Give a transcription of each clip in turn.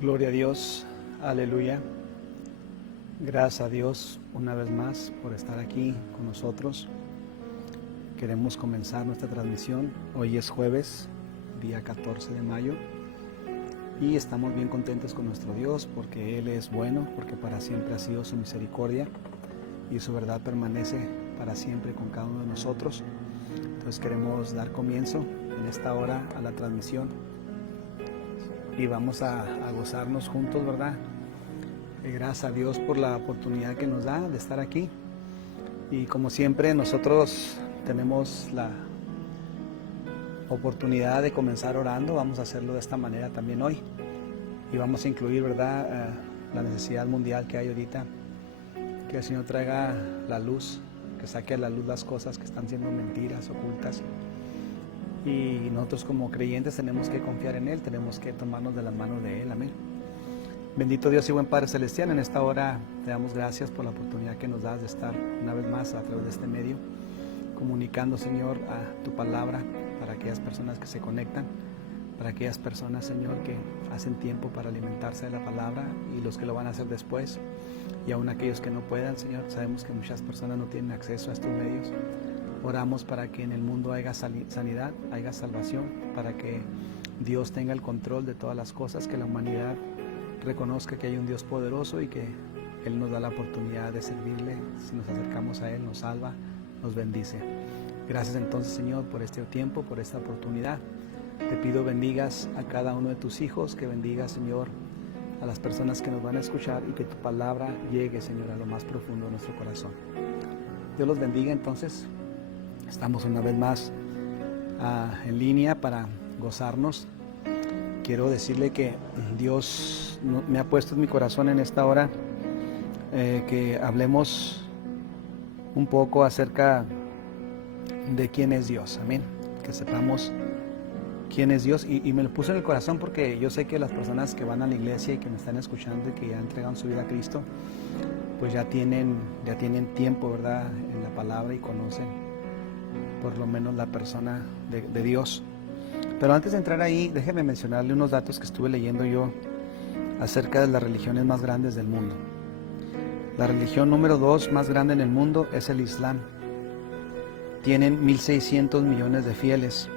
Gloria a Dios, aleluya. Gracias a Dios una vez más por estar aquí con nosotros. Queremos comenzar nuestra transmisión. Hoy es jueves, día 14 de mayo. Y estamos bien contentos con nuestro Dios porque Él es bueno, porque para siempre ha sido su misericordia y su verdad permanece para siempre con cada uno de nosotros. Entonces queremos dar comienzo en esta hora a la transmisión y vamos a gozarnos juntos, ¿verdad? Gracias a Dios por la oportunidad que nos da de estar aquí. Y como siempre nosotros tenemos la oportunidad de comenzar orando. Vamos a hacerlo de esta manera también hoy. Y vamos a incluir, ¿verdad?, la necesidad mundial que hay ahorita. Que el Señor traiga la luz, que saque a la luz las cosas que están siendo mentiras, ocultas. Y nosotros como creyentes tenemos que confiar en Él, tenemos que tomarnos de las manos de Él. Amén. Bendito Dios y buen Padre Celestial, en esta hora te damos gracias por la oportunidad que nos das de estar una vez más a través de este medio, comunicando, Señor, a tu palabra para aquellas personas que se conectan, para aquellas personas, Señor, que hacen tiempo para alimentarse de la palabra y los que lo van a hacer después, y aún aquellos que no puedan, Señor. Sabemos que muchas personas no tienen acceso a estos medios. Oramos para que en el mundo haya sanidad, haya salvación, para que Dios tenga el control de todas las cosas, que la humanidad reconozca que hay un Dios poderoso y que Él nos da la oportunidad de servirle. Si nos acercamos a Él, nos salva, nos bendice. Gracias entonces, Señor, por este tiempo, por esta oportunidad. Te pido bendigas a cada uno de tus hijos, que bendigas, Señor, a las personas que nos van a escuchar y que tu palabra llegue, Señor, a lo más profundo de nuestro corazón. Dios los bendiga entonces. Estamos una vez más en línea para gozarnos. Quiero decirle que Dios me ha puesto en mi corazón en esta hora que hablemos un poco acerca de quién es Dios. Amén. Que sepamos quién es Dios. Y me lo puse en el corazón porque yo sé que las personas que van a la iglesia y que me están escuchando y que ya entregan su vida a Cristo, pues ya tienen tiempo, ¿verdad?, en la palabra y conocen por lo menos la persona de Dios. Pero antes de entrar ahí, déjeme mencionarle unos datos que estuve leyendo yo acerca de las religiones más grandes del mundo. La religión número 2 más grande en el mundo es el Islam. Tienen 1.600 millones de fieles.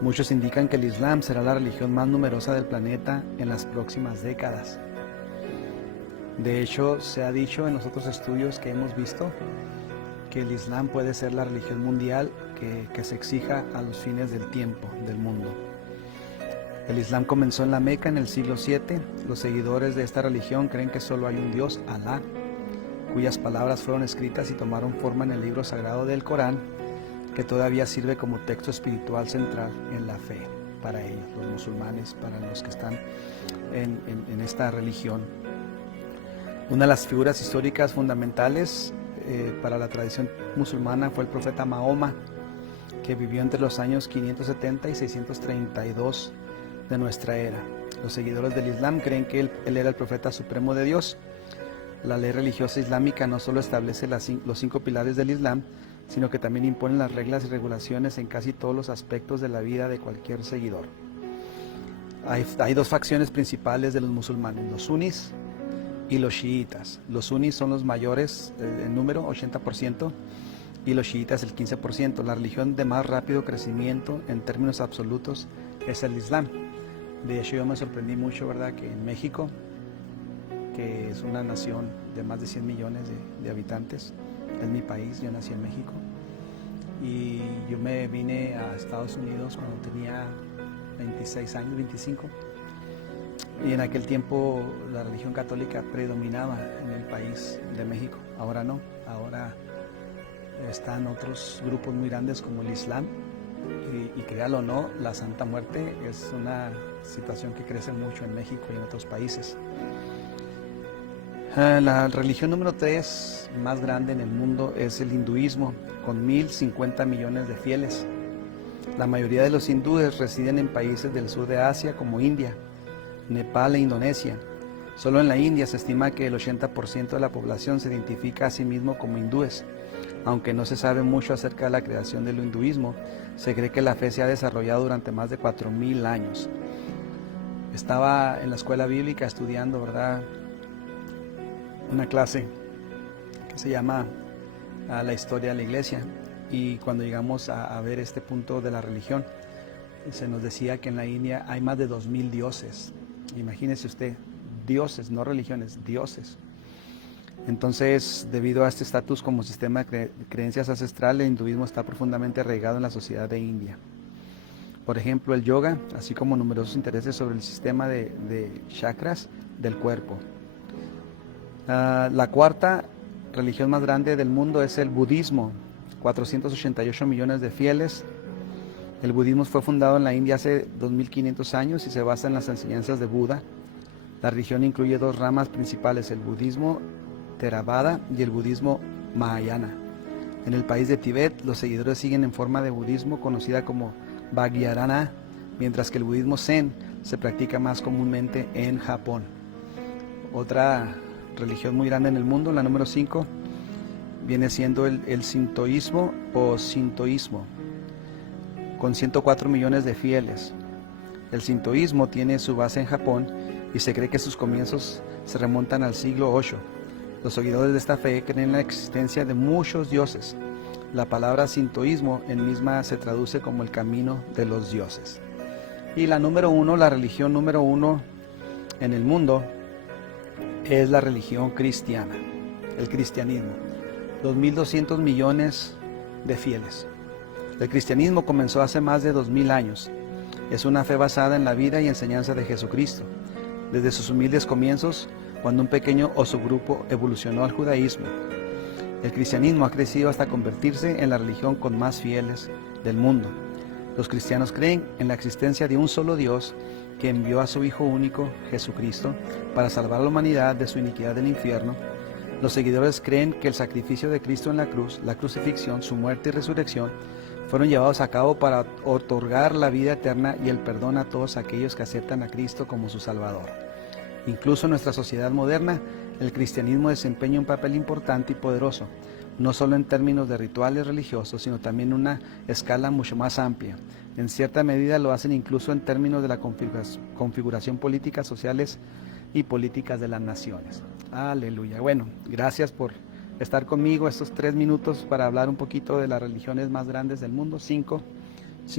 Muchos indican que el Islam será la religión más numerosa del planeta en las próximas décadas. De hecho, se ha dicho en los otros estudios que hemos visto que el Islam puede ser la religión mundial que se exija a los fines del tiempo del mundo. El Islam comenzó en la Meca en el siglo VII. Los seguidores de esta religión creen que solo hay un Dios, Alá, cuyas palabras fueron escritas y tomaron forma en el libro sagrado del Corán, que todavía sirve como texto espiritual central en la fe para ellos, los musulmanes, para los que están en esta religión. Una de las figuras históricas fundamentales para la tradición musulmana fue el profeta Mahoma, que vivió entre los años 570 y 632 de nuestra era. Los seguidores del Islam creen que él era el profeta supremo de Dios. La ley religiosa islámica no solo establece los 5 pilares del Islam, sino que también impone las reglas y regulaciones en casi todos los aspectos de la vida de cualquier seguidor. Hay 2 facciones principales de los musulmanes, los sunnis y los chiitas. Los sunnis son los mayores en número, 80%, y los chiitas el 15%. La religión de más rápido crecimiento en términos absolutos es el Islam. De hecho, yo me sorprendí mucho, ¿verdad?, que en México, que es una nación de más de 100 millones de habitantes, es mi país, yo nací en México, y yo me vine a Estados Unidos cuando tenía 26 años, 25, y en aquel tiempo la religión católica predominaba en el país de México. Ahora no, ahora están otros grupos muy grandes como el Islam, y créalo o no, la Santa Muerte es una situación que crece mucho en México y en otros países. La religión número 3 más grande en el mundo es el hinduismo, con 1.050 millones de fieles. La mayoría de los hindúes residen en países del sur de Asia como India, Nepal e Indonesia. Solo en la India se estima que el 80% de la población se identifica a sí mismo como hindúes. Aunque no se sabe mucho acerca de la creación del hinduismo, se cree que la fe se ha desarrollado durante más de 4.000 años. Estaba en la escuela bíblica estudiando, ¿verdad?, una clase que se llama la historia de la iglesia, y cuando llegamos a ver este punto de la religión, se nos decía que en la India hay más de 2000 dioses. Imagínese usted, dioses, no religiones, dioses. Entonces, debido a este estatus como sistema de creencias ancestral, el hinduismo está profundamente arraigado en la sociedad de India. Por ejemplo, el yoga, así como numerosos intereses sobre el sistema de chakras del cuerpo. La cuarta religión más grande del mundo es el budismo, 488 millones de fieles. El budismo fue fundado en la India hace 2500 años y se basa en las enseñanzas de Buda. La religión incluye dos ramas principales, el budismo Theravada y el budismo Mahayana. En el país de Tibet, los seguidores siguen en forma de budismo conocida como Vajrayana, mientras que el budismo Zen se practica más comúnmente en Japón. Otra religión muy grande en el mundo, la número 5, viene siendo el sintoísmo o sintoísmo, con 104 millones de fieles. El sintoísmo tiene su base en Japón y se cree que sus comienzos se remontan al siglo VIII. Los seguidores de esta fe creen en la existencia de muchos dioses. La palabra sintoísmo en misma se traduce como el camino de los dioses. Y la número 1, la religión número 1 en el mundo, es la religión cristiana, el cristianismo. 2.200 millones de fieles. El cristianismo comenzó hace más de 2000 años. Es una fe basada en la vida y enseñanza de Jesucristo. Desde sus humildes comienzos, cuando un pequeño o subgrupo evolucionó al judaísmo, el cristianismo ha crecido hasta convertirse en la religión con más fieles del mundo. Los cristianos creen en la existencia de un solo Dios que envió a su Hijo único, Jesucristo, para salvar a la humanidad de su iniquidad del infierno. Los seguidores creen que el sacrificio de Cristo en la cruz, la crucifixión, su muerte y resurrección, fueron llevados a cabo para otorgar la vida eterna y el perdón a todos aquellos que aceptan a Cristo como su Salvador. Incluso en nuestra sociedad moderna, el cristianismo desempeña un papel importante y poderoso, no solo en términos de rituales religiosos, sino también en una escala mucho más amplia. En cierta medida lo hacen incluso en términos de la configuración política, sociales y políticas de las naciones. Aleluya. Bueno, gracias por estar conmigo estos 3 minutos para hablar un poquito de las religiones más grandes del mundo, 5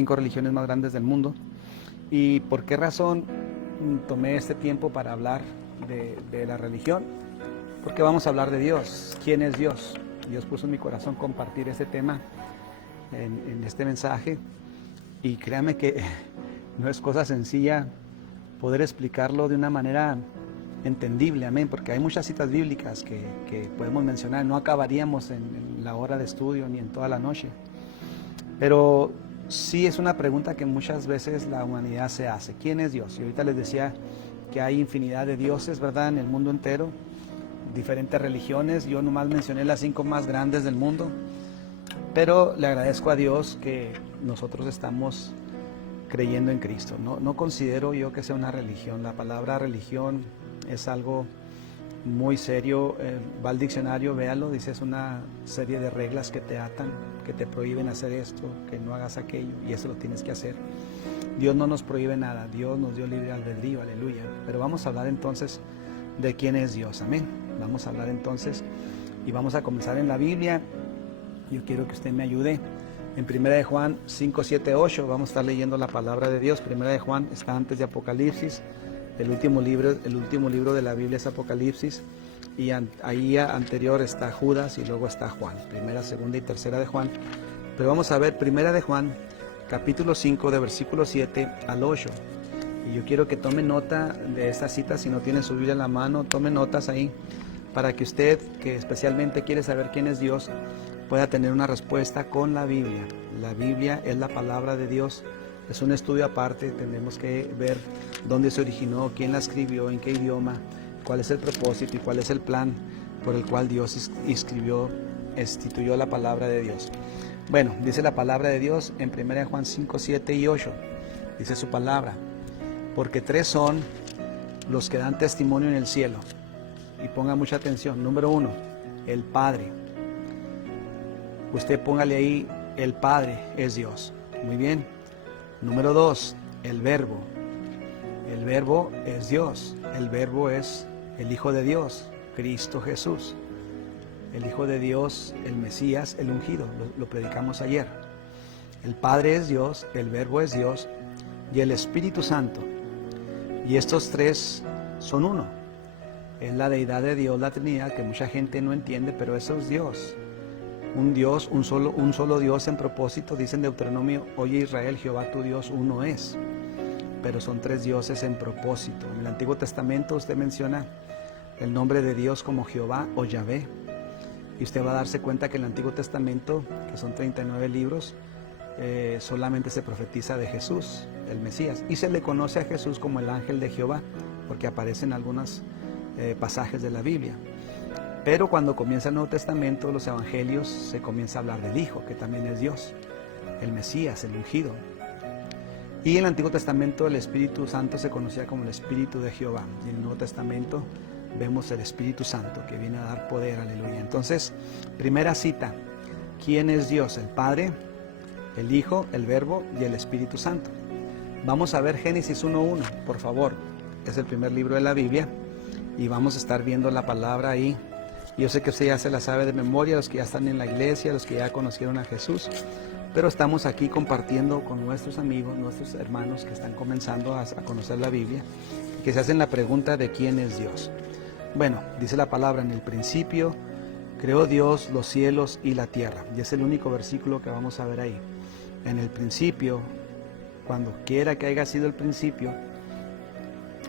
religiones más grandes del mundo. ¿Y por qué razón tomé este tiempo para hablar de la religión? Porque vamos a hablar de Dios. ¿Quién es Dios? Dios puso en mi corazón compartir este tema en este mensaje, y créame que no es cosa sencilla poder explicarlo de una manera entendible, amén, porque hay muchas citas bíblicas que podemos mencionar, no acabaríamos en la hora de estudio ni en toda la noche, pero sí es una pregunta que muchas veces la humanidad se hace: ¿quién es Dios? Y ahorita les decía que hay infinidad de dioses, ¿verdad?, en el mundo entero, diferentes religiones. Yo nomás mencioné las 5 más grandes del mundo, pero le agradezco a Dios que nosotros estamos creyendo en Cristo. No considero yo que sea una religión. La palabra religión es algo muy serio. Va al diccionario, véalo, dice: es una serie de reglas que te atan, que te prohíben hacer esto, que no hagas aquello, y eso lo tienes que hacer. Dios no nos prohíbe nada, Dios nos dio libre albedrío, aleluya. Pero vamos a hablar entonces de quién es Dios, amén. Vamos a hablar entonces y vamos a comenzar en la Biblia. Yo quiero que usted me ayude en 1 de Juan 5, 7, 8. Vamos a estar leyendo la palabra de Dios. 1 de Juan está antes de Apocalipsis. El último libro de la Biblia es Apocalipsis, y ahí anterior está Judas y luego está Juan. 1, 2 y 3 de Juan. Pero vamos a ver 1 de Juan, capítulo 5, de versículo 7 al 8. Y yo quiero que tome nota de esta cita. Si no tiene su Biblia en la mano, tome notas ahí, para que usted, que especialmente quiere saber quién es Dios, pueda tener una respuesta con la Biblia. La Biblia es la palabra de Dios. Es un estudio aparte. Tenemos que ver dónde se originó, quién la escribió, en qué idioma, cuál es el propósito y cuál es el plan por el cual Dios instituyó la palabra de Dios. Bueno, dice la palabra de Dios en 1 Juan 5, 7 y 8. Dice su palabra: porque 3 son los que dan testimonio en el cielo. Y ponga mucha atención. Número 1, el Padre. Usted póngale ahí: el Padre es Dios. Muy bien. Número 2, el Verbo. El verbo es Dios, el verbo es el Hijo de Dios, Cristo Jesús. El Hijo de Dios, el Mesías, el ungido, lo predicamos ayer. El Padre es Dios, el Verbo es Dios y el Espíritu Santo. Y estos tres son uno. Es la deidad de Dios, la Trinidad, que mucha gente no entiende, pero eso es Dios. Un Dios, un solo Dios en propósito. Dice en Deuteronomio: oye Israel, Jehová tu Dios uno es. Pero son tres dioses en propósito. En el Antiguo Testamento usted menciona el nombre de Dios como Jehová o Yahvé. Y usted va a darse cuenta que en el Antiguo Testamento, que son 39 libros, solamente se profetiza de Jesús, el Mesías. Y se le conoce a Jesús como el ángel de Jehová, porque aparece en algunos pasajes de la Biblia. Pero cuando comienza el Nuevo Testamento, los evangelios, se comienza a hablar del Hijo, que también es Dios, el Mesías, el ungido. Y en el Antiguo Testamento el Espíritu Santo se conocía como el Espíritu de Jehová. Y en el Nuevo Testamento vemos el Espíritu Santo que viene a dar poder, aleluya. Entonces, primera cita: ¿quién es Dios? El Padre, el Hijo, el Verbo y el Espíritu Santo. Vamos a ver Génesis 1:1, por favor. Es el primer libro de la Biblia y vamos a estar viendo la palabra ahí. Yo sé que usted ya se la sabe de memoria, los que ya están en la iglesia, los que ya conocieron a Jesús, pero estamos aquí compartiendo con nuestros amigos, nuestros hermanos que están comenzando a conocer la Biblia, que se hacen la pregunta de quién es Dios. Bueno, dice la palabra: en el principio creó Dios los cielos y la tierra. Y es el único versículo que vamos a ver ahí. En el principio, cuando quiera que haya sido el principio,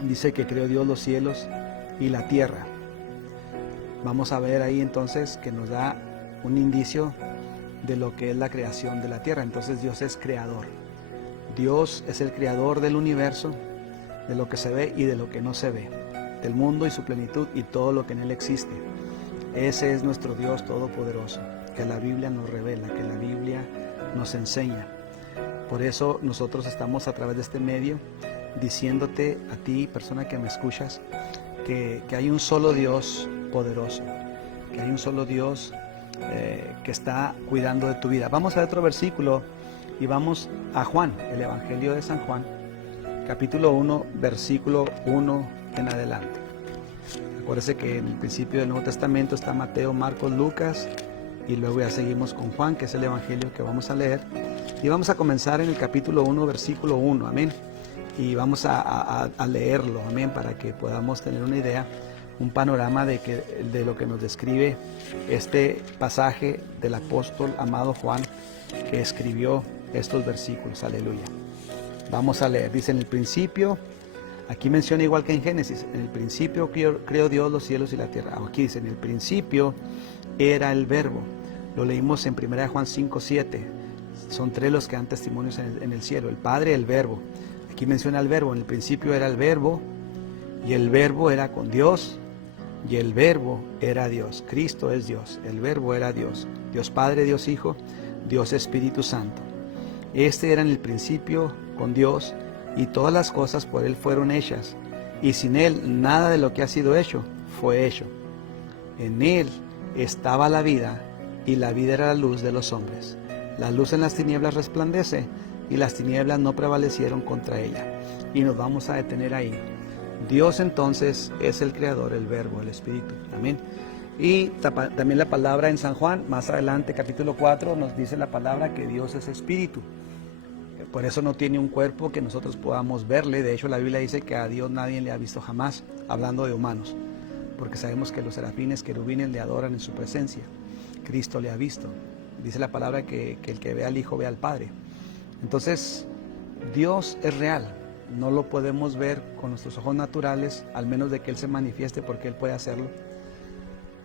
dice que creó Dios los cielos y la tierra. Vamos a ver ahí entonces que nos da un indicio de lo que es la creación de la tierra. Entonces Dios es creador. Dios es el creador del universo, de lo que se ve y de lo que no se ve, del mundo y su plenitud y todo lo que en él existe. Ese es nuestro Dios todopoderoso, que la Biblia nos revela, que la Biblia nos enseña. Por eso nosotros estamos a través de este medio diciéndote a ti, persona que me escuchas, que hay un solo Dios poderoso, que hay un solo Dios que está cuidando de tu vida. Vamos a otro versículo y vamos a Juan, el Evangelio de San Juan, capítulo 1, versículo 1 en adelante. Acuérdese que en el principio del Nuevo Testamento está Mateo, Marcos, Lucas, y luego ya seguimos con Juan, que es el Evangelio que vamos a leer. Y vamos a comenzar en el capítulo 1, versículo 1, amén. Y vamos a leerlo, amén, para que podamos tener una idea, un panorama de lo que nos describe este pasaje del apóstol amado Juan, que escribió estos versículos, aleluya. Vamos a leer, dice: en el principio, aquí menciona igual que en Génesis, en el principio creó Dios los cielos y la tierra. Aquí dice: en el principio era el verbo. Lo leímos en 1 Juan 5:7. Son tres los que dan testimonios en el cielo: el Padre, el Verbo. Aquí menciona el verbo: en el principio era el verbo, y el verbo era con Dios, y el verbo era Dios. Cristo es Dios, el verbo era Dios. Dios Padre, Dios Hijo, Dios Espíritu Santo. Este era en el principio con Dios, y todas las cosas por Él fueron hechas, y sin Él nada de lo que ha sido hecho fue hecho. En Él estaba la vida, y la vida era la luz de los hombres. La luz en las tinieblas resplandece, y las tinieblas no prevalecieron contra ella. Y nos vamos a detener ahí. Dios entonces es el creador, el verbo, el espíritu. Amén. Y también la palabra en San Juan, más adelante, capítulo 4, nos dice la palabra que Dios es espíritu. Por eso no tiene un cuerpo que nosotros podamos verle. De hecho, la Biblia dice que a Dios nadie le ha visto jamás, hablando de humanos. Porque sabemos que los serafines, querubines le adoran en su presencia. Cristo le ha visto. Dice la palabra que el que ve al Hijo ve al Padre. Entonces, Dios es real. No lo podemos ver con nuestros ojos naturales, al menos de que Él se manifieste, porque Él puede hacerlo.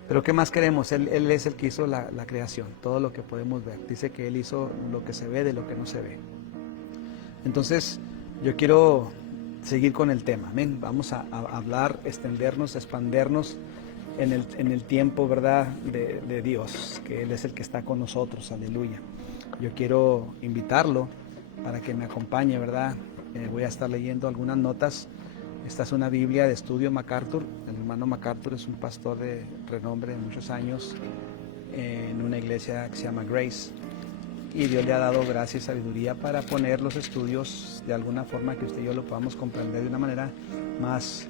Pero ¿qué más queremos? Él es el que hizo la creación, todo lo que podemos ver. Dice que Él hizo lo que se ve de lo que no se ve. Entonces, yo quiero seguir con el tema. Amén. Vamos a hablar, extendernos, expandernos en el tiempo, ¿verdad?, de Dios, que Él es el que está con nosotros. Aleluya. Yo quiero invitarlo para que me acompañe, ¿verdad? Voy a estar leyendo algunas notas. Esta es una Biblia de estudio MacArthur. El hermano MacArthur es un pastor de renombre de muchos años en una iglesia que se llama Grace. y Dios le ha dado gracia y sabiduría para poner los estudios de alguna forma que usted y yo lo podamos comprender de una manera más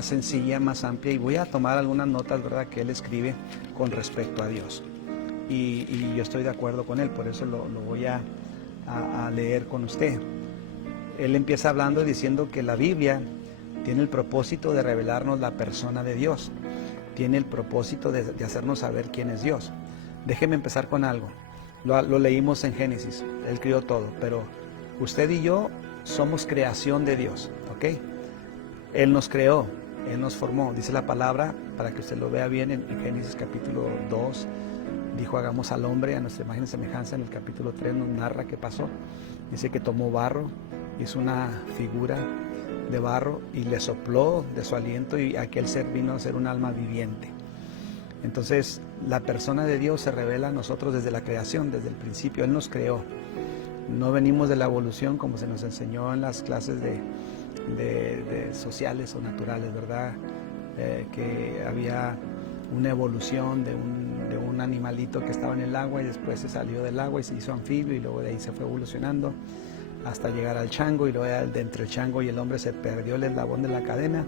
sencilla, más amplia, y voy a tomar algunas notas, ¿verdad?, que él escribe con respecto a Dios, y yo estoy de acuerdo con él, por eso lo voy a leer con usted. Él empieza hablando diciendo que la Biblia tiene el propósito de revelarnos la persona de Dios, tiene el propósito de hacernos saber quién es Dios. Déjeme empezar con algo. Lo leímos en Génesis, Él creó todo, pero usted y yo somos creación de Dios, ¿ok? Él nos creó, Él nos formó, dice la palabra, para que usted lo vea bien en Génesis capítulo 2, dijo hagamos al hombre a nuestra imagen y semejanza. En el capítulo 3 nos narra qué pasó, dice que tomó barro, hizo una figura de barro y le sopló de su aliento y aquel ser vino a ser un alma viviente. Entonces la persona de Dios se revela a nosotros desde la creación, desde el principio. Él nos creó, no venimos de la evolución como se nos enseñó en las clases de sociales o naturales, ¿verdad? Que había una evolución de un animalito que estaba en el agua y después se salió del agua y se hizo anfibio y luego de ahí se fue evolucionando hasta llegar al chango, y luego de entre el chango y el hombre se perdió el eslabón de la cadena.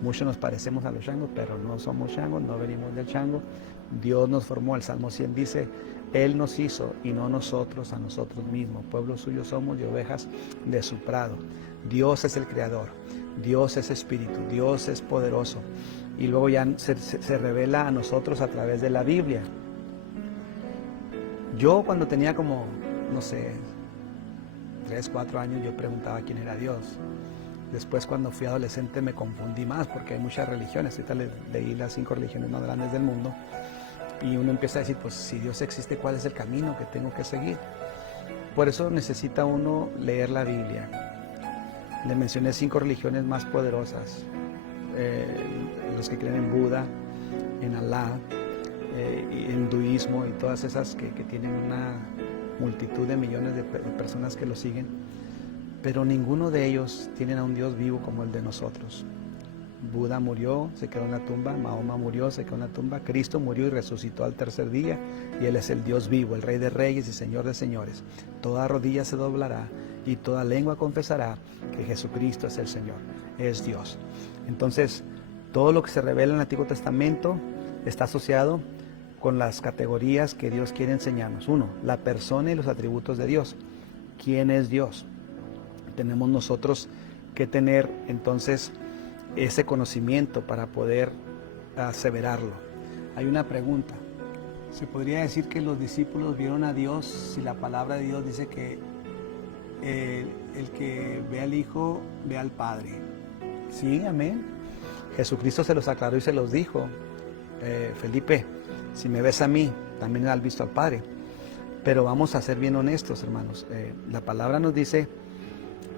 Muchos nos parecemos a los changos, pero no somos changos, no venimos del chango. Dios nos formó, el Salmo 100 dice, Él nos hizo y no nosotros a nosotros mismos. Pueblo suyo somos y ovejas de su prado. Dios es el creador, Dios es espíritu, Dios es poderoso. Y luego ya se revela a nosotros a través de la Biblia. Yo cuando tenía como, no sé, 3, 4 años, yo preguntaba quién era Dios. Después cuando fui adolescente me confundí más porque hay muchas religiones. Ahorita leí las 5 religiones más grandes del mundo y uno empieza a decir, pues si Dios existe, ¿cuál es el camino que tengo que seguir? Por eso necesita uno leer la Biblia. Le mencioné 5 religiones más poderosas, los que creen en Buda, en Alá, en hinduismo y todas esas que tienen una multitud de millones de personas que lo siguen, pero ninguno de ellos tienen a un Dios vivo como el de nosotros. Buda murió, se quedó en la tumba, Mahoma murió, se quedó en la tumba, Cristo murió y resucitó al tercer día, y Él es el Dios vivo, el Rey de Reyes y Señor de Señores. Toda rodilla se doblará y toda lengua confesará que Jesucristo es el Señor, es Dios. Entonces, todo lo que se revela en el Antiguo Testamento está asociado con las categorías que Dios quiere enseñarnos. 1, la persona y los atributos de Dios. ¿Quién es Dios? Tenemos nosotros que tener entonces ese conocimiento para poder aseverarlo. Hay una pregunta. ¿Se podría decir que los discípulos vieron a Dios si la palabra de Dios dice que el que ve al Hijo ve al Padre? Sí, amén. Jesucristo se los aclaró y se los dijo. Felipe, si me ves a mí, también has visto al Padre. Pero vamos a ser bien honestos, hermanos. La palabra nos dice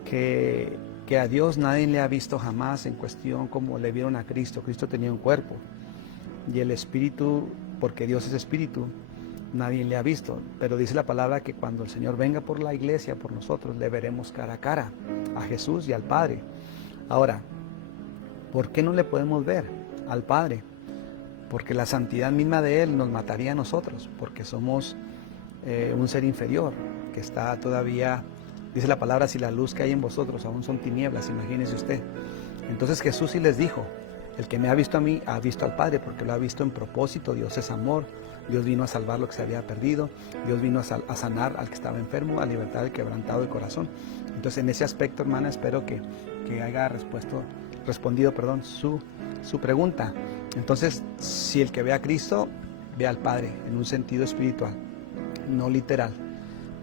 que a Dios nadie le ha visto jamás en cuestión como le vieron a Cristo. Cristo tenía un cuerpo y el Espíritu, porque Dios es Espíritu, nadie le ha visto. Pero dice la palabra que cuando el Señor venga por la iglesia, por nosotros, le veremos cara a cara a Jesús y al Padre. Ahora, ¿por qué no le podemos ver al Padre? Porque la santidad misma de Él nos mataría a nosotros, porque somos un ser inferior, que está todavía, dice la palabra, si la luz que hay en vosotros aún son tinieblas, imagínese usted. Entonces Jesús sí les dijo, el que me ha visto a mí, ha visto al Padre, porque lo ha visto en propósito. Dios es amor, Dios vino a salvar lo que se había perdido, Dios vino a sanar al que estaba enfermo, a libertar al quebrantado de corazón. Entonces en ese aspecto, hermana, espero que haya respondido su pregunta. Entonces, si el que ve a Cristo, ve al Padre en un sentido espiritual, no literal.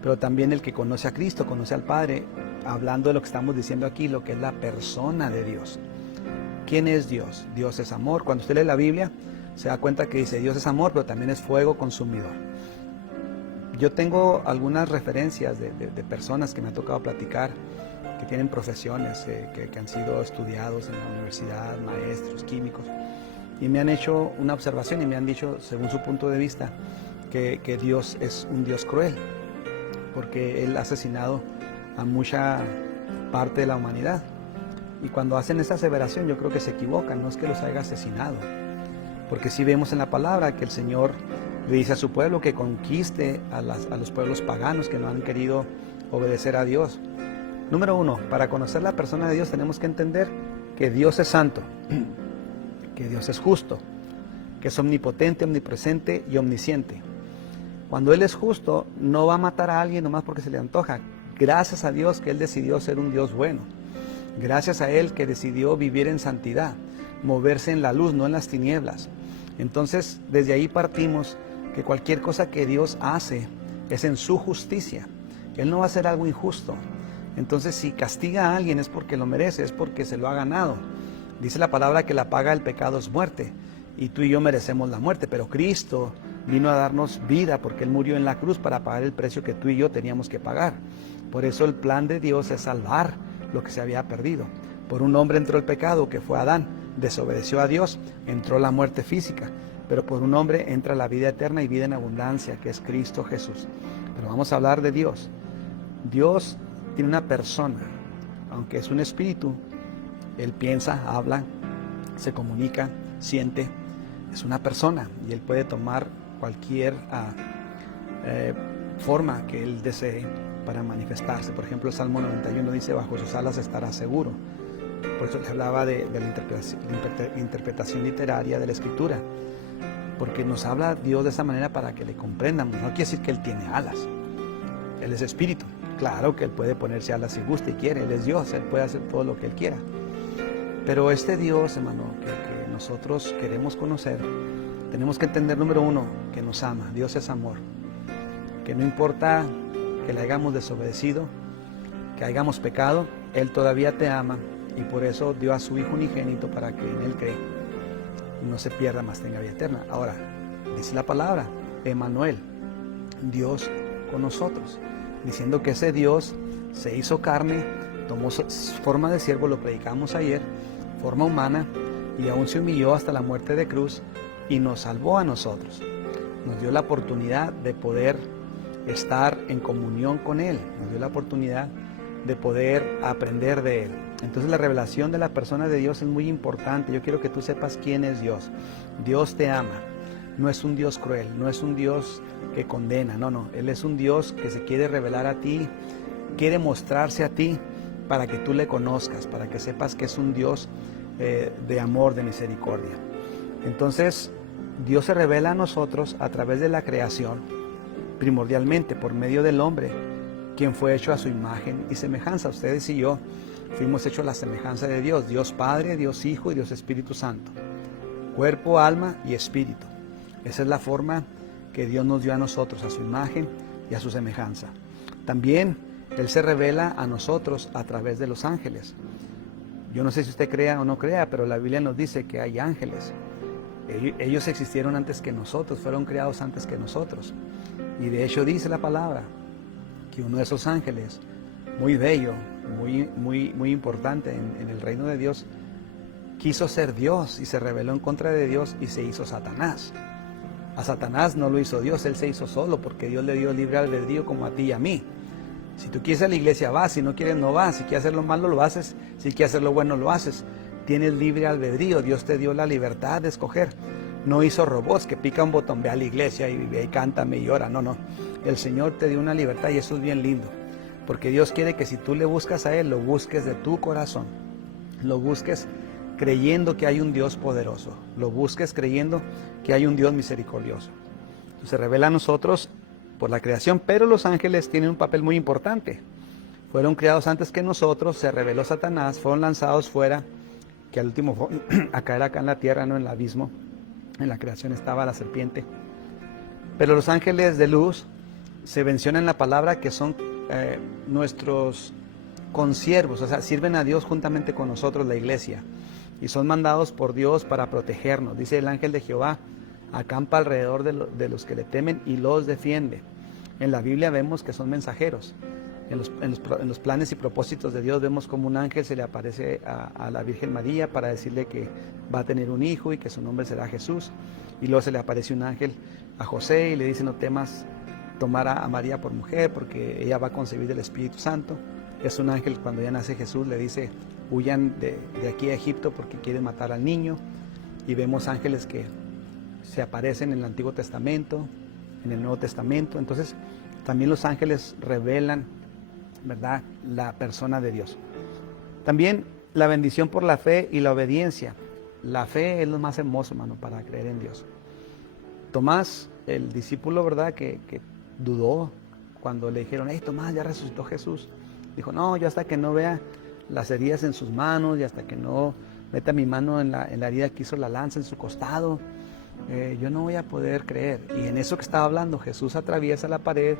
Pero también el que conoce a Cristo, conoce al Padre, hablando de lo que estamos diciendo aquí, lo que es la persona de Dios. ¿Quién es Dios? Dios es amor. Cuando usted lee la Biblia, se da cuenta que dice Dios es amor, pero también es fuego consumidor. Yo tengo algunas referencias de personas que me ha tocado platicar, que tienen profesiones, que han sido estudiados en la universidad, maestros, químicos, y me han hecho una observación y me han dicho, según su punto de vista, que Dios es un Dios cruel, porque Él ha asesinado a mucha parte de la humanidad. Y cuando hacen esa aseveración, yo creo que se equivocan, no es que los haya asesinado, porque sí vemos en la palabra que el Señor Le dice a su pueblo que conquiste a los pueblos paganos que no han querido obedecer a Dios. Número 1, para conocer la persona de Dios tenemos que entender que Dios es santo, que Dios es justo, que es omnipotente, omnipresente y omnisciente. Cuando Él es justo, no va a matar a alguien nomás porque se le antoja. Gracias a Dios que Él decidió ser un Dios bueno. Gracias a Él que decidió vivir en santidad, moverse en la luz, no en las tinieblas. Entonces, desde ahí partimos que cualquier cosa que Dios hace es en su justicia. Él no va a hacer algo injusto. Entonces, si castiga a alguien es porque lo merece, es porque se lo ha ganado. Dice la palabra que la paga del pecado es muerte, y tú y yo merecemos la muerte, pero Cristo vino a darnos vida porque Él murió en la cruz para pagar el precio que tú y yo teníamos que pagar. Por eso el plan de Dios es salvar lo que se había perdido. Por un hombre entró el pecado, que fue Adán, desobedeció a Dios, entró la muerte física, pero por un hombre entra la vida eterna y vida en abundancia, que es Cristo Jesús. Pero vamos a hablar de Dios. Dios tiene una persona, aunque es un espíritu. Él piensa, habla, se comunica, siente. Es una persona y Él puede tomar cualquier forma que Él desee para manifestarse. Por ejemplo, el Salmo 91 dice: bajo sus alas estará seguro. Por eso les hablaba de la interpretación literaria de la Escritura, porque nos habla Dios de esa manera para que le comprendamos. No quiere decir que Él tiene alas. Él es espíritu. Claro que Él puede ponerse alas si gusta y quiere. Él es Dios, Él puede hacer todo lo que Él quiera. Pero este Dios, hermano, que nosotros queremos conocer, tenemos que entender, número 1, que nos ama. Dios es amor. Que no importa que le hayamos desobedecido, que hayamos pecado, Él todavía te ama, y por eso dio a su Hijo unigénito para que en Él cree no se pierda, mas tenga vida eterna. Ahora, dice la palabra, Emmanuel, Dios con nosotros, diciendo que ese Dios se hizo carne, tomó forma de siervo, lo predicamos ayer, forma humana, y aún se humilló hasta la muerte de cruz y nos salvó a nosotros. Nos dio la oportunidad de poder estar en comunión con Él, nos dio la oportunidad de poder aprender de Él. Entonces la revelación de la persona de Dios es muy importante. Yo quiero que tú sepas quién es Dios. Dios te ama, no es un Dios cruel, no es un Dios que condena, no, Él es un Dios que se quiere revelar a ti, quiere mostrarse a ti para que tú le conozcas, para que sepas que es un Dios de amor, de misericordia. Entonces, Dios se revela a nosotros a través de la creación, primordialmente por medio del hombre, quien fue hecho a su imagen y semejanza. Ustedes y yo fuimos hechos a la semejanza de Dios, Dios Padre, Dios Hijo y Dios Espíritu Santo. Cuerpo, alma y espíritu. Esa es la forma que Dios nos dio a nosotros, a su imagen y a su semejanza. También Él se revela a nosotros a través de los ángeles. Yo no sé si usted crea o no crea, pero la Biblia nos dice que hay ángeles. Ellos existieron antes que nosotros, fueron creados antes que nosotros. Y de hecho dice la palabra que uno de esos ángeles, muy bello, muy importante en el reino de Dios, quiso ser Dios y se rebeló en contra de Dios y se hizo Satanás. A Satanás no lo hizo Dios, Él se hizo solo porque Dios le dio libre albedrío como a ti y a mí. Si tú quieres ir a la iglesia, vas. Si no quieres, no vas. Si quieres hacer lo malo, lo haces. Si quieres hacer lo bueno, lo haces. Tienes libre albedrío. Dios te dio la libertad de escoger. No hizo robots que pica un botón, ve a la iglesia y cántame y ora. No. El Señor te dio una libertad y eso es bien lindo. Porque Dios quiere que si tú le buscas a Él, lo busques de tu corazón. Lo busques creyendo que hay un Dios poderoso. Lo busques creyendo que hay un Dios misericordioso. Se revela a nosotros por la creación, pero los ángeles tienen un papel muy importante. Fueron creados antes que nosotros, se reveló Satanás, fueron lanzados fuera, que al último fue a caer acá en la tierra, no en el abismo. En la creación estaba la serpiente. Pero los ángeles de luz se mencionan en la palabra que son nuestros consiervos, o sea, sirven a Dios juntamente con nosotros, la iglesia, y son mandados por Dios para protegernos. Dice el ángel de Jehová, acampa alrededor de los que le temen y los defiende. En la Biblia vemos que son mensajeros. En los planes y propósitos de Dios vemos como un ángel se le aparece a la Virgen María para decirle que va a tener un hijo y que su nombre será Jesús. Y luego se le aparece un ángel a José y le dice: no temas tomar a María por mujer porque ella va a concebir del Espíritu Santo. Es un ángel, cuando ya nace Jesús, le dice: huyan de aquí a Egipto porque quieren matar al niño. Y vemos ángeles que se aparecen en el Antiguo Testamento, en el Nuevo Testamento. Entonces, también los ángeles revelan, ¿verdad?, la persona de Dios. También la bendición por la fe y la obediencia. La fe es lo más hermoso, hermano, para creer en Dios. Tomás, el discípulo, ¿verdad?, que dudó cuando le dijeron, hey, Tomás, ya resucitó Jesús. Dijo, no, yo hasta que no vea las heridas en sus manos y hasta que no meta mi mano en la herida que hizo la lanza en su costado, yo no voy a poder creer. Y en eso que estaba hablando, Jesús atraviesa la pared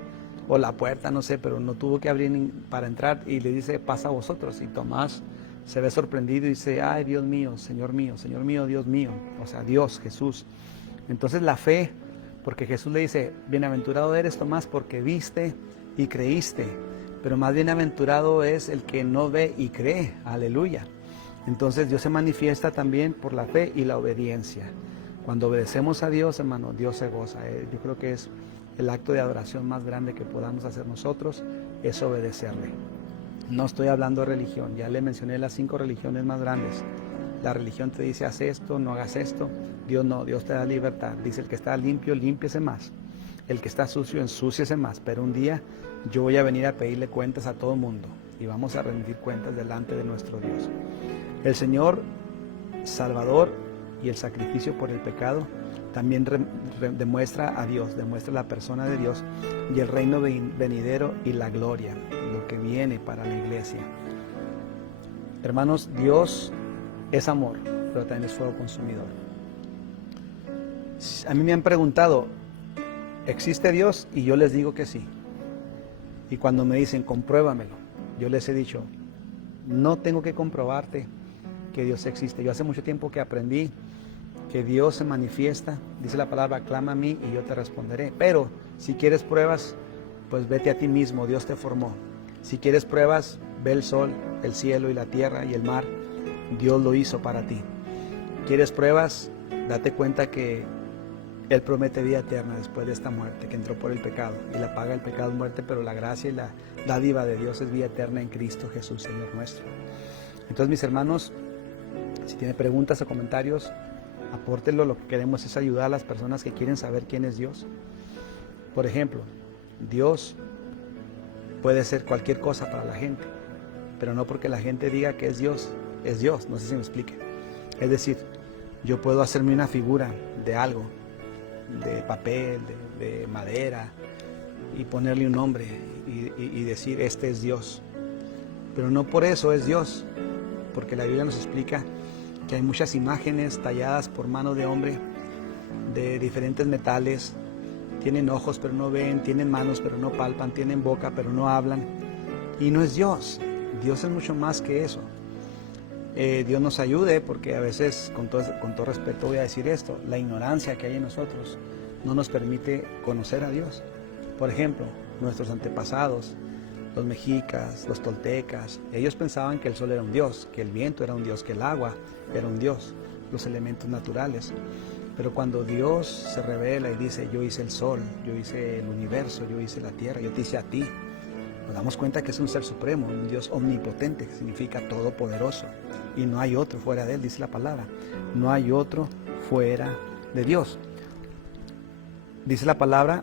o la puerta, no sé, pero no tuvo que abrir para entrar, y le dice, pasa a vosotros. Y Tomás se ve sorprendido y dice, ay, Dios mío, Señor mío, Dios mío. O sea, Dios, Jesús. Entonces la fe, porque Jesús le dice, bienaventurado eres, Tomás, porque viste y creíste, pero más bienaventurado es el que no ve y cree. Aleluya. Entonces Dios se manifiesta también por la fe y la obediencia. Cuando obedecemos a Dios, hermano, Dios se goza. Yo creo que es el acto de adoración más grande que podamos hacer nosotros, es obedecerle. No estoy hablando de religión, ya le mencioné las 5 religiones más grandes. La religión te dice, haz esto, no hagas esto. Dios no, Dios te da libertad. Dice, el que está limpio, límpiese más. El que está sucio, ensúciese más. Pero un día yo voy a venir a pedirle cuentas a todo el mundo y vamos a rendir cuentas delante de nuestro Dios. El Señor Salvador y el sacrificio por el pecado también demuestra a Dios, demuestra la persona de Dios y el reino venidero y la gloria, lo que viene para la iglesia. Hermanos, Dios es amor, pero también es fuego consumidor. A mí me han preguntado, ¿existe Dios? Y yo les digo que sí. Y cuando me dicen, compruébamelo, yo les he dicho, no tengo que comprobarte que Dios existe. Yo hace mucho tiempo que aprendí que Dios se manifiesta, dice la palabra, clama a mí y yo te responderé. Pero si quieres pruebas, pues vete a ti mismo, Dios te formó. Si quieres pruebas, ve el sol, el cielo y la tierra y el mar, Dios lo hizo para ti. ¿Quieres pruebas? Date cuenta que Él promete vida eterna después de esta muerte, que entró por el pecado, y la paga del pecado es muerte, pero la gracia y la dádiva de Dios es vida eterna en Cristo Jesús, Señor nuestro. Entonces, mis hermanos, si tienen preguntas o comentarios, apórtenlo. Lo que queremos es ayudar a las personas que quieren saber quién es Dios. Por ejemplo, Dios puede ser cualquier cosa para la gente, pero no porque la gente diga que es Dios, no sé si me explique. Es decir, yo puedo hacerme una figura de algo, de papel, de madera, y ponerle un nombre y decir, este es Dios. Pero no por eso es Dios, porque la Biblia nos explica que hay muchas imágenes talladas por mano de hombre de diferentes metales. Tienen ojos pero no ven, tienen manos pero no palpan, tienen boca pero no hablan. Y no es Dios. Dios es mucho más que eso. Dios nos ayude, porque a veces, con todo respeto voy a decir esto, la ignorancia que hay en nosotros no nos permite conocer a Dios. Por ejemplo, nuestros antepasados, los mexicas, los toltecas, ellos pensaban que el sol era un dios, que el viento era un dios, que el agua era un dios, los elementos naturales. Pero cuando Dios se revela y dice, yo hice el sol, yo hice el universo, yo hice la tierra, yo te hice a ti, nos damos cuenta que es un ser supremo, un Dios omnipotente, que significa todopoderoso, y no hay otro fuera de Él, dice la palabra. No hay otro fuera de Dios. Dice la palabra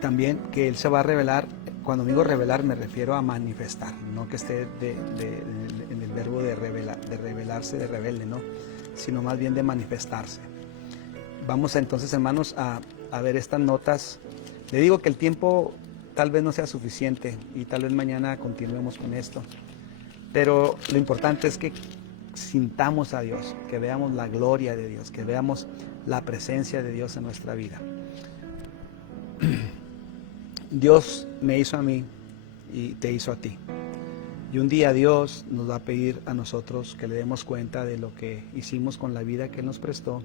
también que Él se va a revelar. Cuando digo revelar me refiero a manifestar, no que esté en el verbo de revelarse, de rebelde, no, sino más bien de manifestarse. Vamos entonces, hermanos, a ver estas notas. Le digo que el tiempo tal vez no sea suficiente y tal vez mañana continuemos con esto, pero lo importante es que sintamos a Dios, que veamos la gloria de Dios, que veamos la presencia de Dios en nuestra vida. Dios me hizo a mí y te hizo a ti. Y un día Dios nos va a pedir a nosotros que le demos cuenta de lo que hicimos con la vida que Él nos prestó,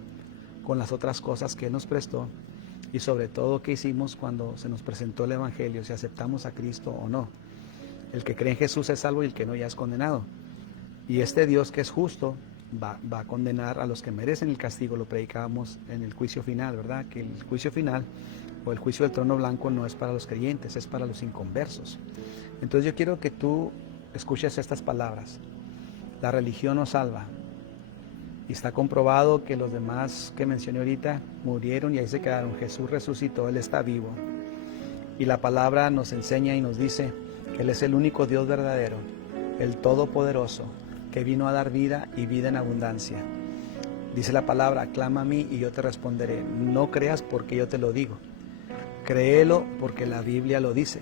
con las otras cosas que Él nos prestó, y sobre todo qué hicimos cuando se nos presentó el Evangelio, si aceptamos a Cristo o no. El que cree en Jesús es salvo y el que no ya es condenado. Y este Dios que es justo va a condenar a los que merecen el castigo. Lo predicábamos en el juicio final, ¿verdad? Que el juicio final o el juicio del trono blanco no es para los creyentes, es para los inconversos. Entonces yo quiero que tú escuches estas palabras. La religión no salva Y está comprobado que los demás que mencioné ahorita murieron y ahí se quedaron. Jesús resucitó, Él está vivo. Y la palabra nos enseña y nos dice que Él es el único Dios verdadero, el Todopoderoso, que vino a dar vida y vida en abundancia. Dice la palabra, clama a mí y yo te responderé. No creas porque yo te lo digo. Créelo porque la Biblia lo dice.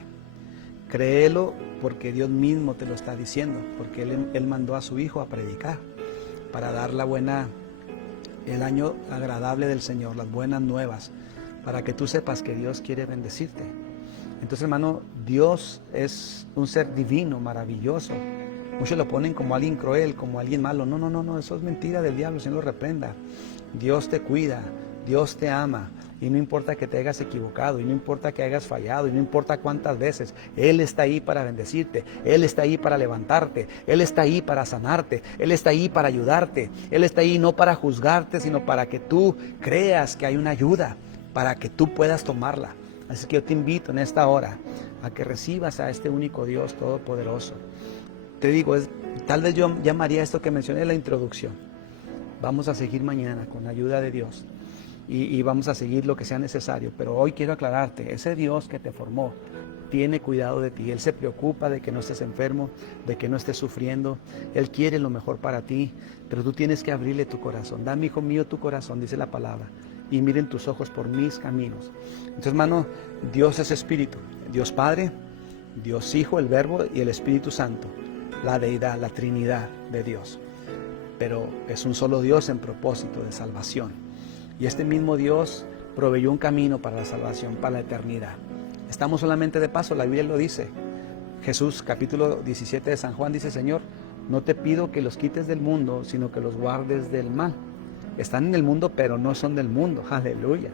Créelo porque Dios mismo te lo está diciendo, porque Él mandó a su Hijo a predicar, para dar el año agradable del Señor, las buenas nuevas, para que tú sepas que Dios quiere bendecirte. Entonces, hermano, Dios es un ser divino, maravilloso. Muchos lo ponen como alguien cruel, como alguien malo. No, eso es mentira del diablo, Señor lo reprenda. Dios te cuida, Dios te ama. Y no importa que te hayas equivocado, y no importa que hayas fallado, y no importa cuántas veces, Él está ahí para bendecirte, Él está ahí para levantarte, Él está ahí para sanarte, Él está ahí para ayudarte, Él está ahí no para juzgarte, sino para que tú creas que hay una ayuda, para que tú puedas tomarla. Así que yo te invito en esta hora a que recibas a este único Dios todopoderoso. Te digo, tal vez yo llamaría esto que mencioné en la introducción. Vamos a seguir mañana con la ayuda de Dios. Y vamos a seguir lo que sea necesario, pero hoy quiero aclararte, ese Dios que te formó tiene cuidado de ti, Él se preocupa de que no estés enfermo, de que no estés sufriendo, Él quiere lo mejor para ti, pero tú tienes que abrirle tu corazón. Dame, hijo mío, tu corazón, dice la palabra, y miren tus ojos por mis caminos. Entonces, hermano, Dios es Espíritu, Dios Padre, Dios Hijo, el Verbo y el Espíritu Santo, la deidad, la Trinidad de Dios, pero es un solo Dios en propósito de salvación. Y este mismo Dios proveyó un camino para la salvación, para la eternidad. Estamos solamente de paso, la Biblia lo dice. Jesús, capítulo 17 de San Juan, dice, Señor, no te pido que los quites del mundo, sino que los guardes del mal. Están en el mundo, pero no son del mundo. Aleluya.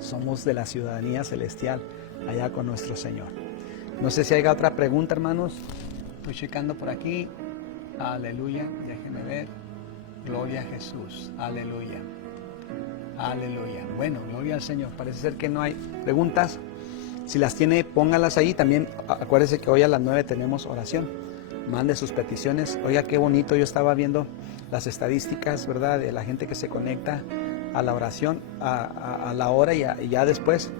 Somos de la ciudadanía celestial, allá con nuestro Señor. No sé si hay otra pregunta, hermanos. Estoy checando por aquí. Aleluya. Déjenme ver. Gloria a Jesús. Aleluya. Aleluya. Bueno, gloria al Señor. Parece ser que no hay preguntas. Si las tiene, póngalas ahí. También acuérdese que hoy a las 9 tenemos oración. Mande sus peticiones. Oiga, qué bonito. Yo estaba viendo las estadísticas, ¿verdad? De la gente que se conecta a la oración a la hora y ya después.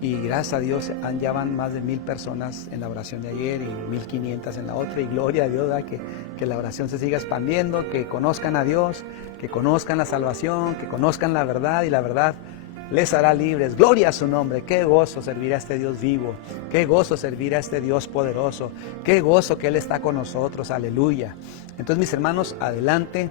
Y gracias a Dios ya van más de 1000 personas en la oración de ayer y 1500 en la otra. Y gloria a Dios, ¿verdad? Que la oración se siga expandiendo, que conozcan a Dios, que conozcan la salvación, que conozcan la verdad y la verdad les hará libres. Gloria a su nombre. Qué gozo servir a este Dios vivo. Qué gozo servir a este Dios poderoso. Qué gozo que Él está con nosotros. Aleluya. Entonces, mis hermanos, adelante.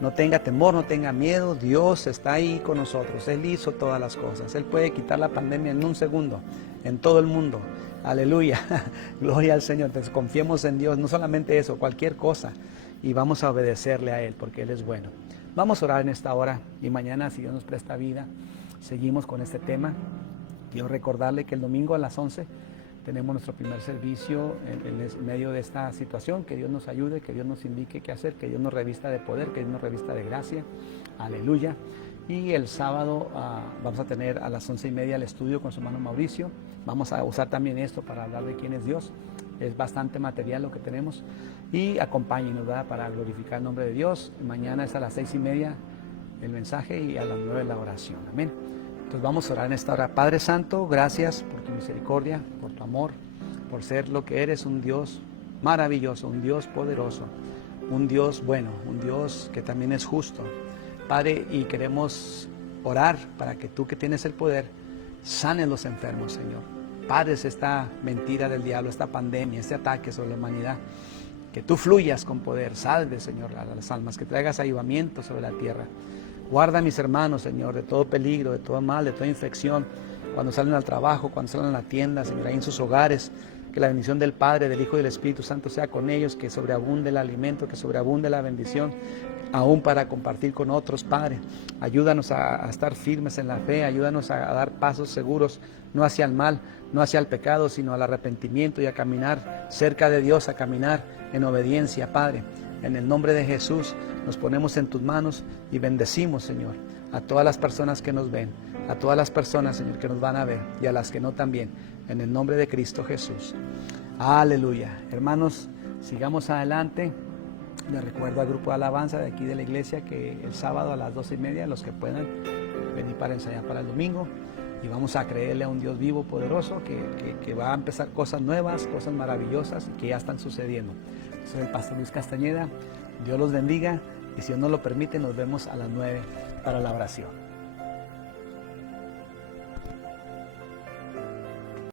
No tenga temor, no tenga miedo. Dios está ahí con nosotros. Él hizo todas las cosas. Él puede quitar la pandemia en un segundo, en todo el mundo. Aleluya. Gloria al Señor. Entonces, confiemos en Dios. No solamente eso, cualquier cosa. Y vamos a obedecerle a Él porque Él es bueno. Vamos a orar en esta hora y mañana, si Dios nos presta vida, seguimos con este tema. Quiero recordarle que el domingo a las 11 tenemos nuestro primer servicio en medio de esta situación. Que Dios nos ayude, que Dios nos indique qué hacer, que Dios nos revista de poder, que Dios nos revista de gracia. Aleluya. Y el sábado vamos a tener a las 11:30 el estudio con su hermano Mauricio. Vamos a usar también esto para hablar de quién es Dios. Es bastante material lo que tenemos. Y acompáñenos, ¿verdad?, para glorificar el nombre de Dios. Mañana es a las 6:30 el mensaje y a las 9 la oración. Amén. Entonces vamos a orar en esta hora. Padre Santo, gracias por tu misericordia, por tu amor, por ser lo que eres, un Dios maravilloso, un Dios poderoso, un Dios bueno, un Dios que también es justo. Padre, y queremos orar para que tú, que tienes el poder, sanes los enfermos, Señor. Pares esta mentira del diablo, esta pandemia, este ataque sobre la humanidad. Que tú fluyas con poder, salve, Señor, a las almas, que traigas avivamiento sobre la tierra. Guarda a mis hermanos, Señor, de todo peligro, de todo mal, de toda infección, cuando salen al trabajo, cuando salen a la tienda, Señor, ahí en sus hogares. Que la bendición del Padre, del Hijo y del Espíritu Santo sea con ellos, que sobreabunde el alimento, que sobreabunde la bendición, aún para compartir con otros, Padre. Ayúdanos a estar firmes en la fe, ayúdanos a dar pasos seguros, no hacia el mal, no hacia el pecado, sino al arrepentimiento y a caminar cerca de Dios, a caminar en obediencia, Padre. En el nombre de Jesús nos ponemos en tus manos y bendecimos, Señor, a todas las personas que nos ven, a todas las personas, Señor, que nos van a ver y a las que no también, en el nombre de Cristo Jesús. Aleluya. Hermanos, sigamos adelante. Les recuerdo al grupo de alabanza de aquí de la iglesia que el sábado a las 12:30, los que puedan venir para ensayar para el domingo, y vamos a creerle a un Dios vivo, poderoso, que va a empezar cosas nuevas, cosas maravillosas y que ya están sucediendo. Soy el pastor Luis Castañeda. Dios los bendiga y si Dios nos lo permite nos vemos a las 9 para la oración.